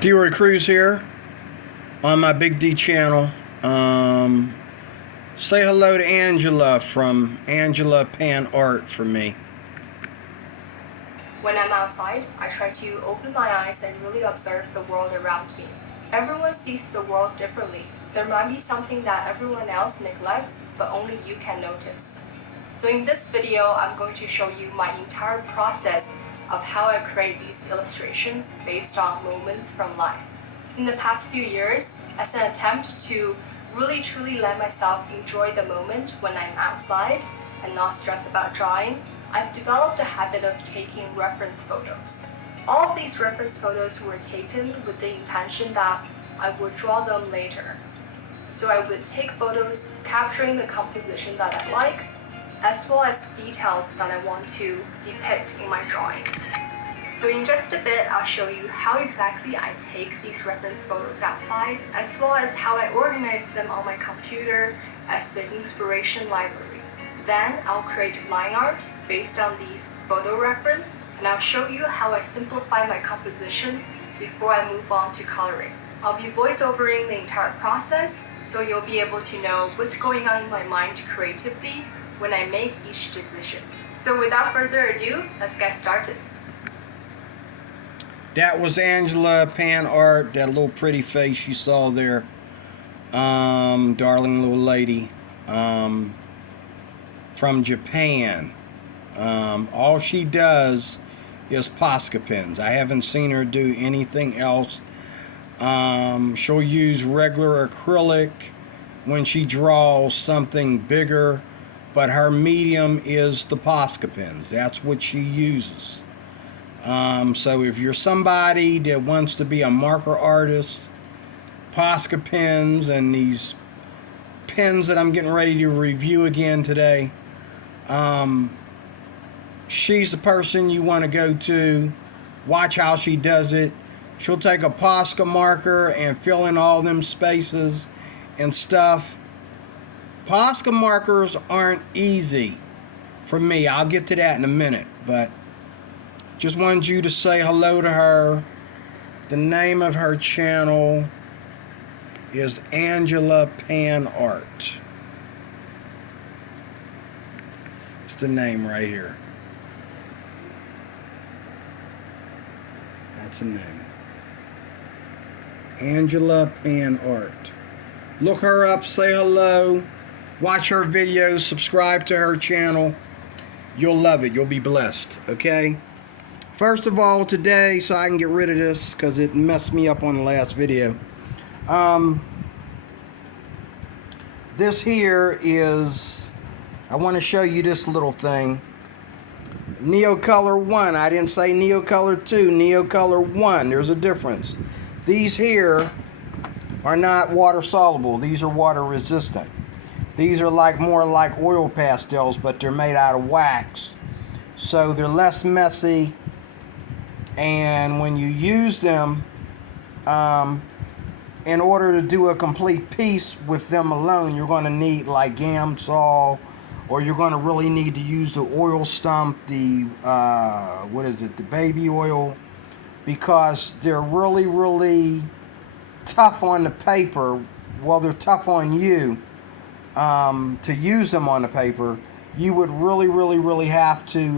D-Roy Cruz here on my Big D channel. Say hello to Angela from Angela Pan Art for me. When I'm outside, I try to open my eyes and really observe the world around me. Everyone sees the world differently. There might be something that everyone else neglects, but only you can notice. So in this video, I'm going to show you my entire process of how I create these illustrations based on moments from life. In the past few years, as an attempt to really truly let myself enjoy the moment when I'm outside and not stress about drawing, I've developed a habit of taking reference photos. All of these reference photos were taken with the intention that I would draw them later. So I would take photos capturing the composition that I like, as well as details that I want to depict in my drawing. So in just a bit, I'll show you how exactly I take these reference photos outside, as well as how I organize them on my computer as an inspiration library. Then I'll create line art based on these photo reference, and I'll show you how I simplify my composition before I move on to coloring. I'll be voiceovering the entire process, so you'll be able to know what's going on in my mind creatively when I make each decision. So without further ado, let's get started. That was Angela Pan Art, that little pretty face you saw there. Darling little lady. From Japan. All she does is Posca pens. I haven't seen her do anything else. She'll use regular acrylic when she draws something bigger, but her medium is the Posca pens. That's what she uses. So if you're somebody that wants to be a marker artist, Posca pens and these pens that I'm getting ready to review again today, she's the person you want to go to. Watch how she does it. She'll take a Posca marker and fill in all them spaces and stuff. Posca markers aren't easy for me. I'll get to that in a minute, but just wanted you to say hello to her. The name of her channel is Angela Pan Art. It's the name right here. That's the name. Angela Pan Art. Look her up, say hello, watch her videos, subscribe to her channel. You'll love it. You'll be blessed, okay? First of all, today, so I can get rid of this because it messed me up on the last video. This here is, I want to show you this little thing. Neocolor 1. I didn't say Neocolor 2. Neocolor 1. There's a difference. These here are not water soluble. These are water resistant. These are more like oil pastels, but they're made out of wax. So they're less messy. And when you use them, in order to do a complete piece with them alone, you're going to need like Gamsol, or you're going to really need to use the oil stump, the, the baby oil, because they're really, really tough on the paper. Well, they're tough on you. To use them on the paper, you would really, really, really have to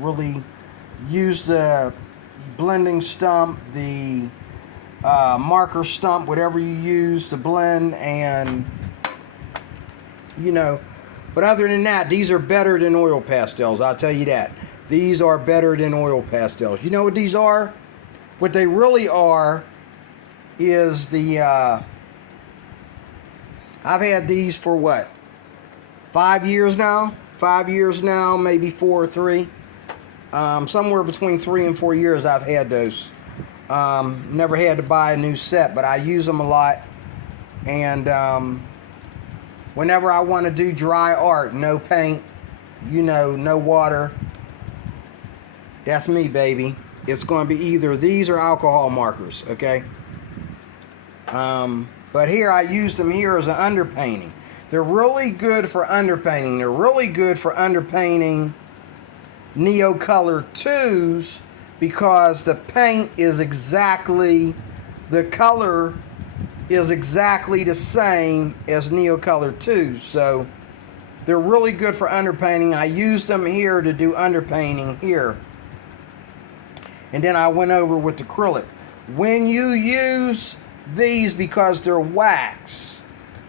really use the blending stump, the marker stump, whatever you use to blend, and but other than that, these are better than oil pastels. I'll tell you that. These are better than oil pastels. You know what these are? What they really are is the I've had these for what? 5 years now? 5 years now, maybe 4 or 3. Somewhere between 3 and 4 years I've had those. Never had to buy a new set, but I use them a lot. And whenever I want to do dry art, no paint, no water, that's me, baby. It's going to be either these or alcohol markers, okay? But here I use them here as an underpainting. They're really good for underpainting. They're really good for underpainting Neocolor 2s because the paint is exactly the color is exactly the same as Neocolor 2. So they're really good for underpainting. I used them here to do underpainting here. And then I went over with acrylic. When you use these, because they're wax,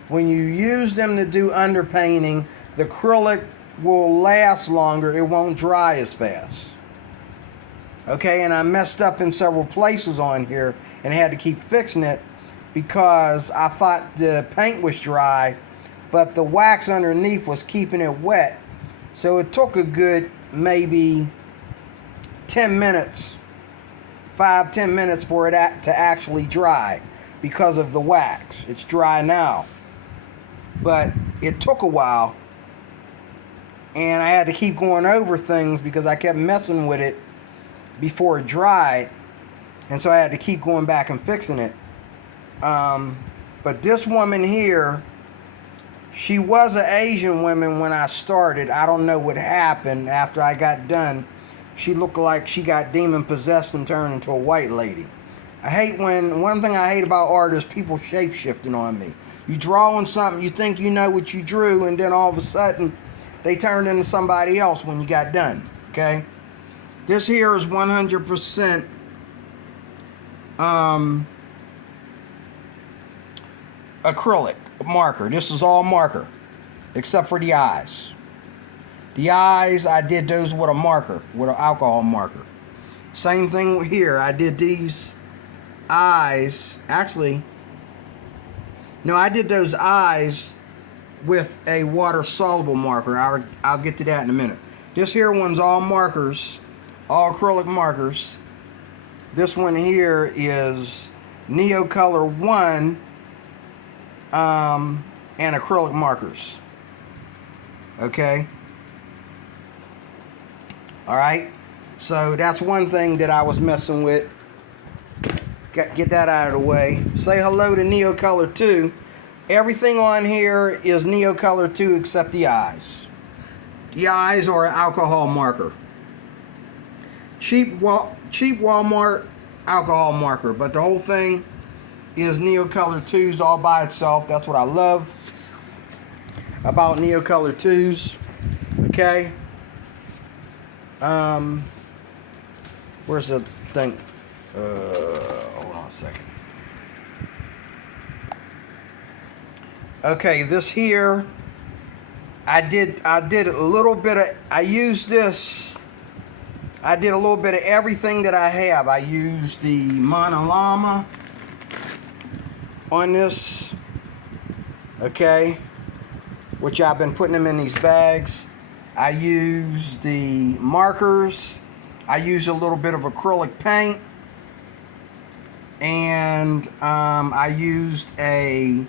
when you use them to do underpainting, the acrylic will last longer. It won't dry as fast. Okay, and I messed up in several places on here and had to keep fixing it because I thought the paint was dry, but the wax underneath was keeping it wet. So it took a good maybe 10 minutes, 5-10 minutes for it to actually dry because of the wax. It's dry now, but it took a while, and I had to keep going over things because I kept messing with it before it dried, and so I had to keep going back and fixing it. But this woman here, she was an Asian woman when I started. I don't know what happened after I got done. She looked like she got demon possessed and turned into a white lady. One thing I hate about art is people shape-shifting on me. You drawing something, you think you know what you drew, and then all of a sudden they turned into somebody else when you got done. Okay? This here is 100% acrylic marker. This is all marker, except for the eyes. The eyes, I did those with a marker, with an alcohol marker. Same thing here. I did these eyes. Actually, no, I did those eyes with a water-soluble marker. I'll get to that in a minute. This here one's all markers, all acrylic markers. This one here is Neocolor 1 and acrylic markers. Okay? Alright? So that's one thing that I was messing with. Get that out of the way. Say hello to Neocolor 2. Everything on here is Neocolor 2 except the eyes. The eyes are an alcohol marker. Cheap Walmart alcohol marker, but the whole thing is Neocolor 2s all by itself. That's what I love about Neocolor 2s. Okay. Where's the thing? Hold on a second. Okay, this here, I did a little bit of, I used this, I did a little bit of everything that I have. I used the Monolama on this, okay, which I've been putting them in these bags. I used the markers. I used a little bit of acrylic paint, and I used these,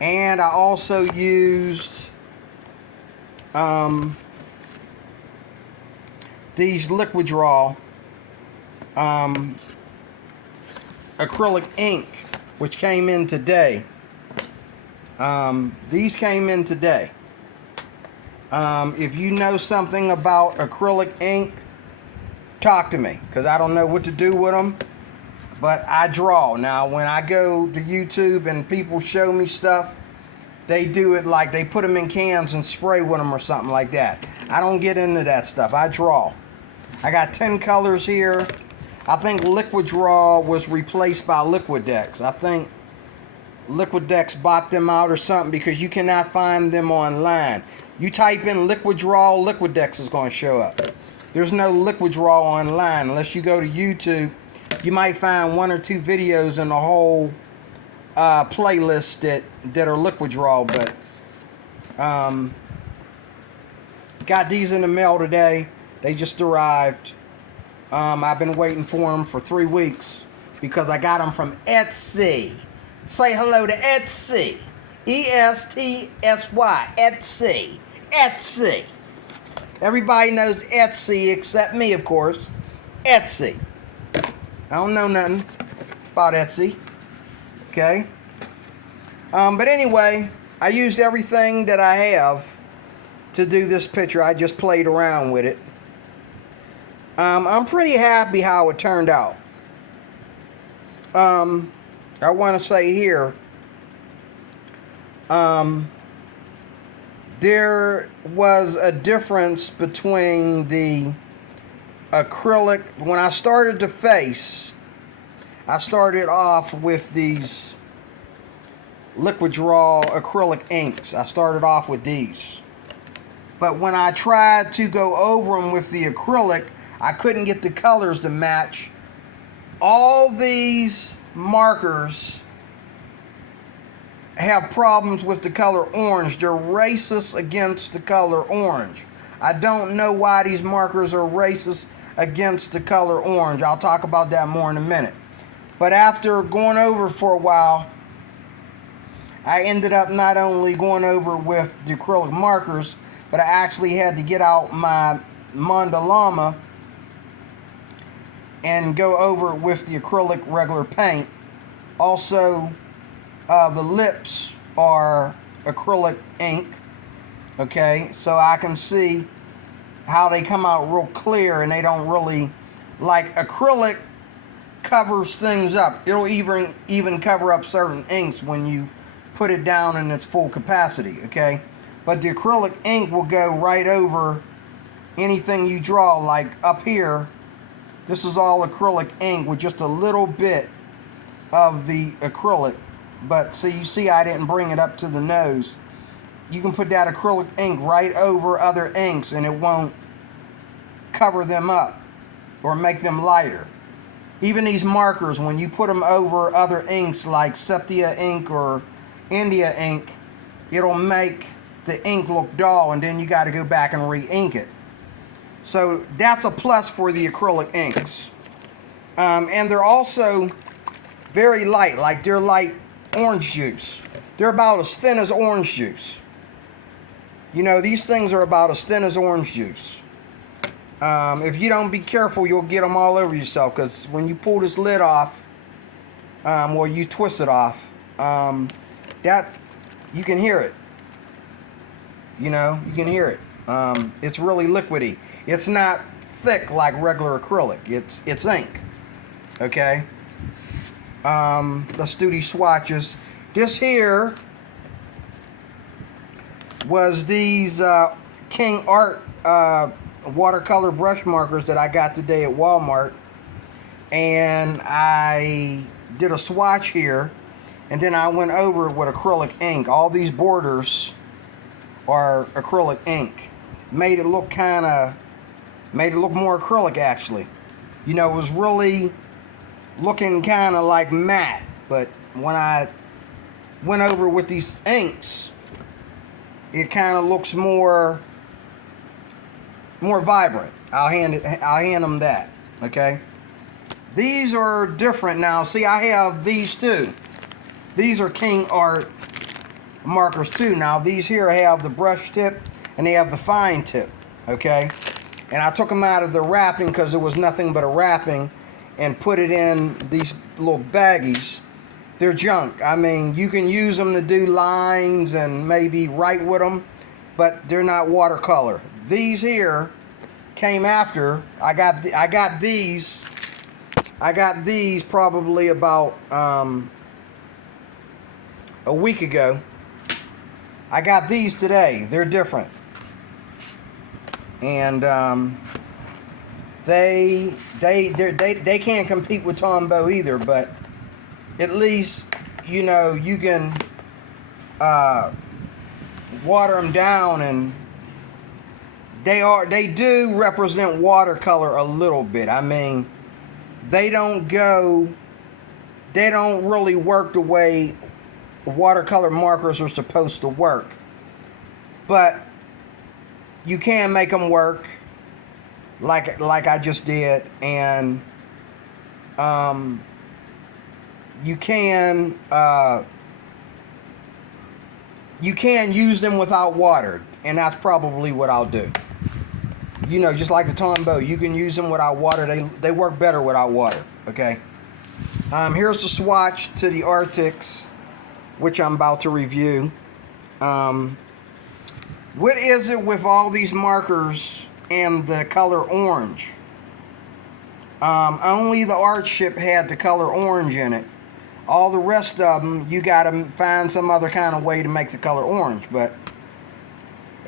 and I also used these Liquid Draw acrylic ink, which came in today. These came in today. If you know something about acrylic ink, talk to me, because I don't know what to do with them, but I draw. Now, when I go to YouTube and people show me stuff, they do it like they put them in cans and spray with them or something like that. I don't get into that stuff. I draw. I got 10 colors here. I think Liquid Draw was replaced by Liquidex. I think Liquidex bought them out or something, because you cannot find them online. You type in Liquid Draw, Liquidex is going to show up. There's no Liquid Draw online unless you go to YouTube. You might find 1 or 2 videos in the whole playlist that are Liquid Draw, but got these in the mail today. They just arrived. I've been waiting for them for 3 weeks because I got them from Etsy. Say hello to Etsy. E-S-T-S-Y. Etsy. Etsy. Everybody knows Etsy except me, of course. Etsy. I don't know nothing about Etsy. Okay? But anyway, I used everything that I have to do this picture. I just played around with it. I'm pretty happy how it turned out. I want to say here, there was a difference between the acrylic. When I started the face, I started off with these liquid draw acrylic inks. I started off with these. But when I tried to go over them with the acrylic, I couldn't get the colors to match. All these markers have problems with the color orange. They're racist against the color orange. I don't know why these markers are racist against the color orange. I'll talk about that more in a minute. But after going over for a while, I ended up not only going over with the acrylic markers, but I actually had to get out my Mandalama and go over with the acrylic regular paint. Also, the lips are acrylic ink, okay, so I can see how they come out real clear, and they don't really, like, acrylic covers things up. It'll even cover up certain inks when you put it down in its full capacity, okay? But the acrylic ink will go right over anything you draw. Like up here, this is all acrylic ink with just a little bit of the acrylic. But see, you see I didn't bring it up to the nose. You can put that acrylic ink right over other inks and it won't cover them up or make them lighter. Even these markers, when you put them over other inks like sepia ink or India ink, it'll make the ink look dull, and then you got to go back and re-ink it. So that's a plus for the acrylic inks. And they're also very light, like they're like orange juice. They're about as thin as orange juice. You know, these things are about as thin as orange juice. If you don't be careful, you'll get them all over yourself, because when you pull this lid off, or you twist it off, that you can hear it. You know, you can hear it. It's really liquidy. It's not thick like regular acrylic. It's ink. Okay. Let's do these swatches. This here was these King Art watercolor brush markers that I got today at Walmart, and I did a swatch here, and then I went over it with acrylic ink. All these borders are acrylic ink. Made it look more acrylic, actually. You know, it was really looking kind of like matte, but when I went over with these inks, it kind of looks more vibrant. I'll hand them that. Okay. These are different now. See, I have these too. These are King Art markers too. Now these here have the brush tip and they have the fine tip. Okay. And I took them out of the wrapping because it was nothing but a wrapping, and put it in these little baggies. They're junk. I mean, you can use them to do lines and maybe write with them, but they're not watercolor. These here came after. I got these probably about a week ago. I got these today. They're different, and they can't compete with Tombow either, but at least, you know, you can water them down, and they do represent watercolor a little bit. I mean, they don't really work the way watercolor markers are supposed to work, but you can make them work like I just did, and you can use them without water, and that's probably what I'll do. You know, just like the Tombow, you can use them without water. They work better without water. Okay. Here's the swatch to the Arrtx, which I'm about to review. What is it with all these markers and the color orange? Only the Arrtx had the color orange in it. All the rest of them, you got to find some other kind of way to make the color orange. But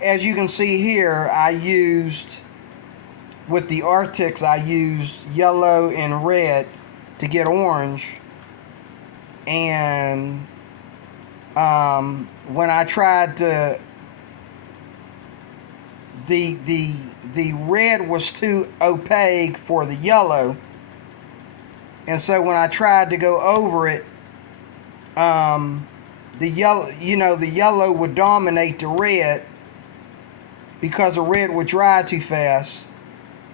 as you can see here, I used, with the Arrtx, I used yellow and red to get orange. And when I tried to, the red was too opaque for the yellow, and so when I tried to go over it, the yellow would dominate the red because the red would dry too fast,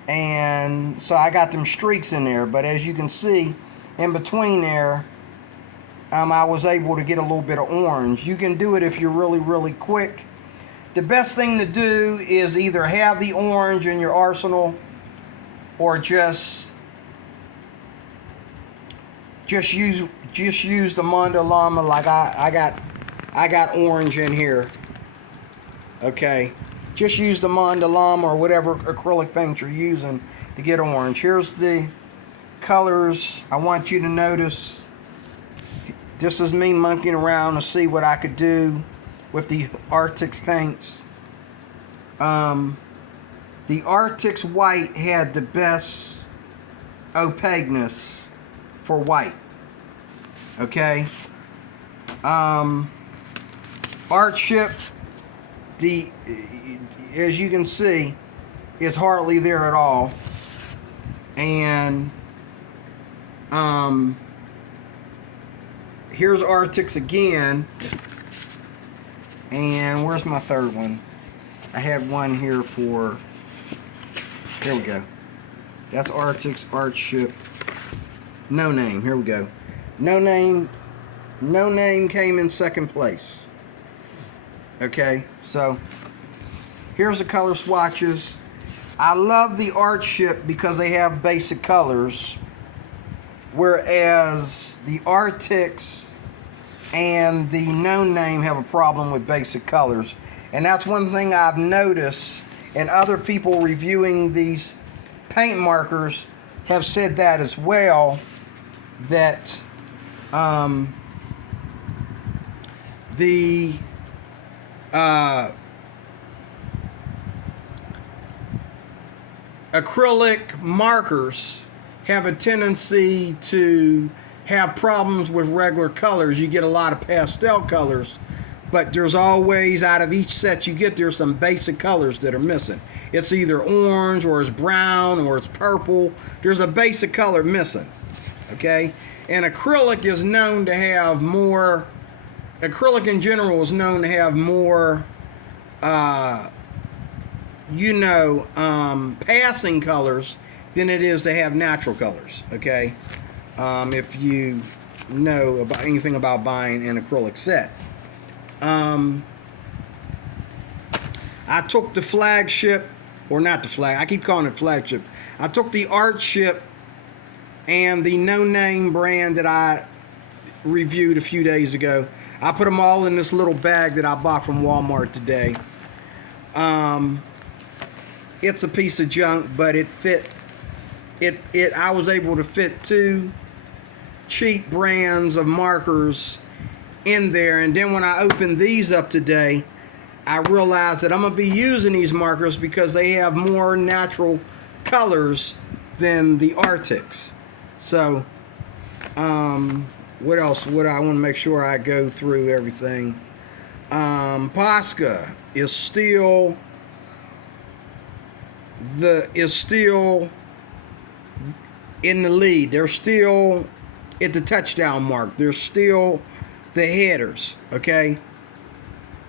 and so I got them streaks in there. But as you can see, in between there, I was able to get a little bit of orange. You can do it if you're really quick. The best thing to do is either have the orange in your arsenal, or just use the Manda Llama. Like I got orange in here. Okay, just use the Manda Llama or whatever acrylic paint you're using to get orange. Here's the colors. I want you to notice. This is me monkeying around to see what I could do with the Arrtx paints. The Arrtx white had the best opaqueness for white. Okay. Arrtx, as you can see, is hardly there at all. And here's Arrtx again. And where's my third one? I had one here for, here we go. That's Arrtx. No Name, here we go. No Name came in second place. Okay, so here's the color swatches. I love the Arrtx because they have basic colors, whereas the Arrtx and the No Name have a problem with basic colors. And that's one thing I've noticed, and other people reviewing these paint markers have said that as well, that the acrylic markers have a tendency to have problems with regular colors. You get a lot of pastel colors, but there's always, out of each set you get, there's some basic colors that are missing. It's either orange, or it's brown, or it's purple. There's a basic color missing. Okay? And acrylic is known to have more, acrylic in general is known to have more passing colors than it is to have natural colors. Okay? If you know about anything about buying an acrylic set. I took the flagship, or not the flag, I keep calling it flagship. I took the Arrtx and the No Name brand that I reviewed a few days ago. I put them all in this little bag that I bought from Walmart today. It's a piece of junk, but it fit. I was able to fit 2 cheap brands of markers in there, and then when I opened these up today, I realized that I'm gonna be using these markers because they have more natural colors than the Arrtx. So what else would I want to make sure I go through everything? Posca is still in the lead. They're still at the touchdown mark. They're still the headers. Okay,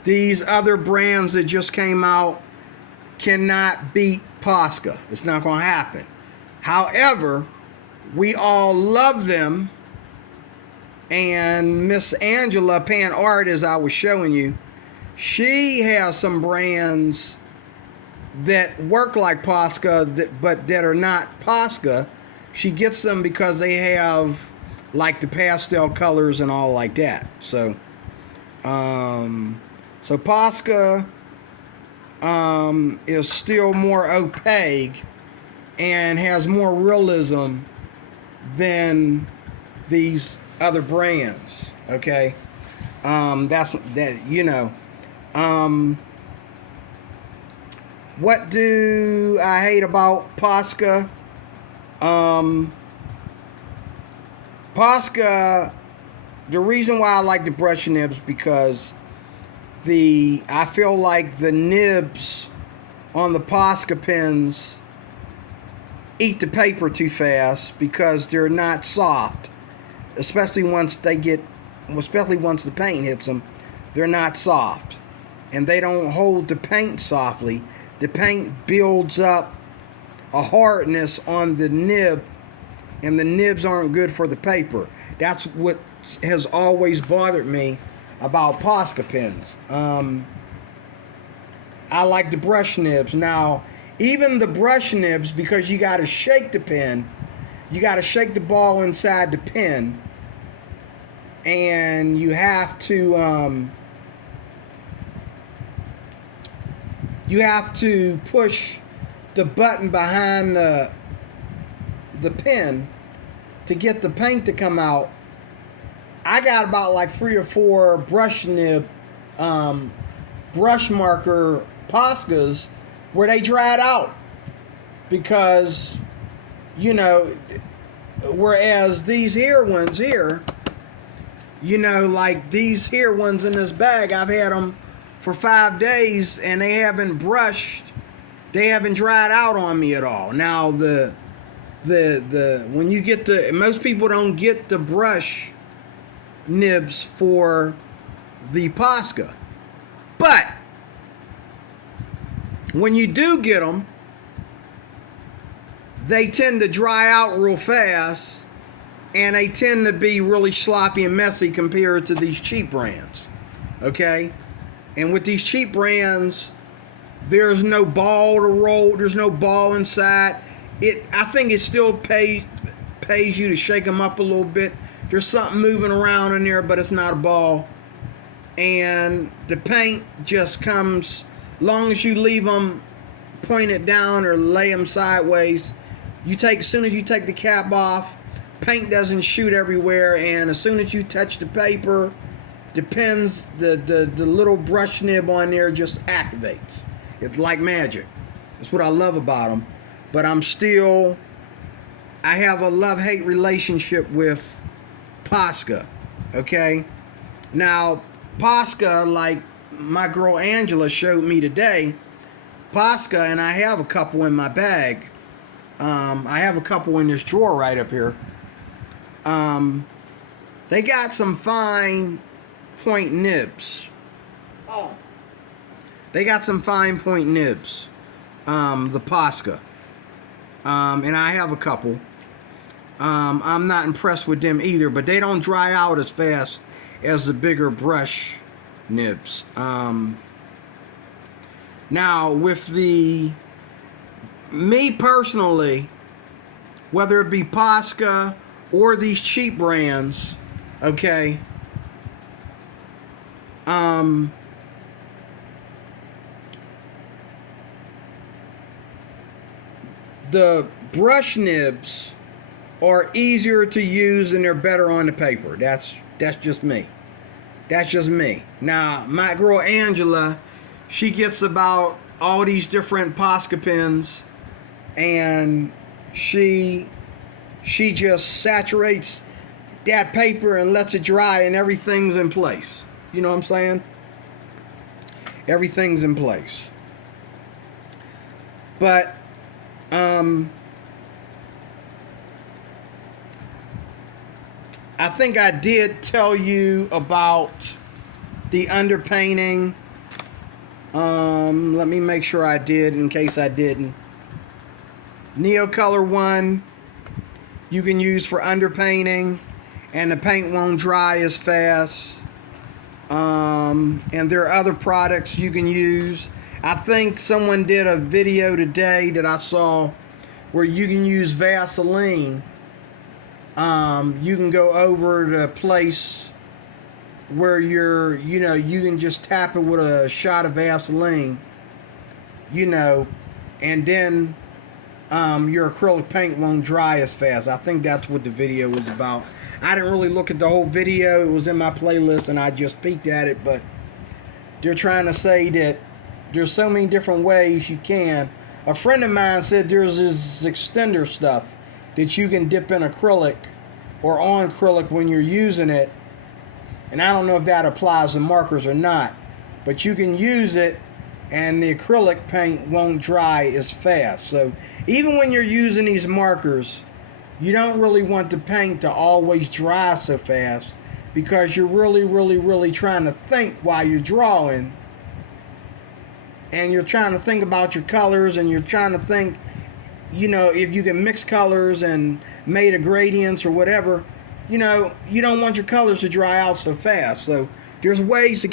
these other brands that just came out cannot beat Posca. It's not going to happen. However, we all love them, and Miss Angela Pan Art, as I was showing you, she has some brands that work like Posca, but that are not Posca. She gets them because they have like the pastel colors and all like that. So Posca is still more opaque and has more realism than these other brands. Okay, that's that. What do I hate about Posca? Posca. The reason why I like the brush nibs because I feel like the nibs on the Posca pens eat the paper too fast because they're not soft, especially once the paint hits them. They're not soft, and they don't hold the paint softly. The paint builds up a hardness on the nib, and the nibs aren't good for the paper. That's what has always bothered me about Posca pens. I like the brush nibs. Now, even the brush nibs, because you got to shake the pen, you got to shake the ball inside the pen, and you have to push the button behind the pen to get the paint to come out. I got about like 3 or 4 brush nib brush marker Poscas where they dried out because whereas these here ones here, like these here ones in this bag, I've had them for 5 days and they haven't dried out on me at all. Now when you get most people don't get the brush nibs for the Posca, but when you do get them, they tend to dry out real fast, and they tend to be really sloppy and messy compared to these cheap brands. Okay, and with these cheap brands, there's no ball to roll. There's no ball inside. I think it still pays you to shake them up a little bit. There's something moving around in there, but it's not a ball. And the paint just comes, long as you leave them pointed down or lay them sideways. As soon as you take the cap off, paint doesn't shoot everywhere. And as soon as you touch the paper, the little brush nib on there just activates. It's like magic. That's what I love about them. But I have a love-hate relationship with Posca. Okay? Now, Posca, like my girl Angela showed me today, Posca, and I have a couple in my bag. I have a couple in this drawer right up here. They got some fine point nibs. Oh. They got some fine point nibs. The Posca. And I have a couple. I'm not impressed with them either, but they don't dry out as fast as the bigger brush nibs. Now, with me personally, whether it be Posca or these cheap brands, okay, the brush nibs are easier to use and they're better on the paper. That's just me. That's just me. Now, my girl Angela, she gets about all these different Posca pens, and she just saturates that paper and lets it dry, and everything's in place. You know what I'm saying? Everything's in place. But I think I did tell you about the underpainting. Let me make sure I did in case I didn't. Neocolor 1 you can use for underpainting, and the paint won't dry as fast. And there are other products you can use. I think someone did a video today that I saw where you can use Vaseline. You can go over to a place where you can just tap it with a shot of Vaseline, and then your acrylic paint won't dry as fast. I think that's what the video was about. I didn't really look at the whole video. It was in my playlist and I just peeked at it, but they're trying to say that there's so many different ways you can. A friend of mine said there's this extender stuff that you can dip in acrylic or on acrylic when you're using it. And I don't know if that applies to markers or not, but you can use it and the acrylic paint won't dry as fast. So even when you're using these markers, you don't really want the paint to always dry so fast, because you're really trying to think while you're drawing, and you're trying to think about your colors, and you're trying to think, you know, if you can mix colors and made of gradients or whatever. You know, you don't want your colors to dry out so fast. So there's ways to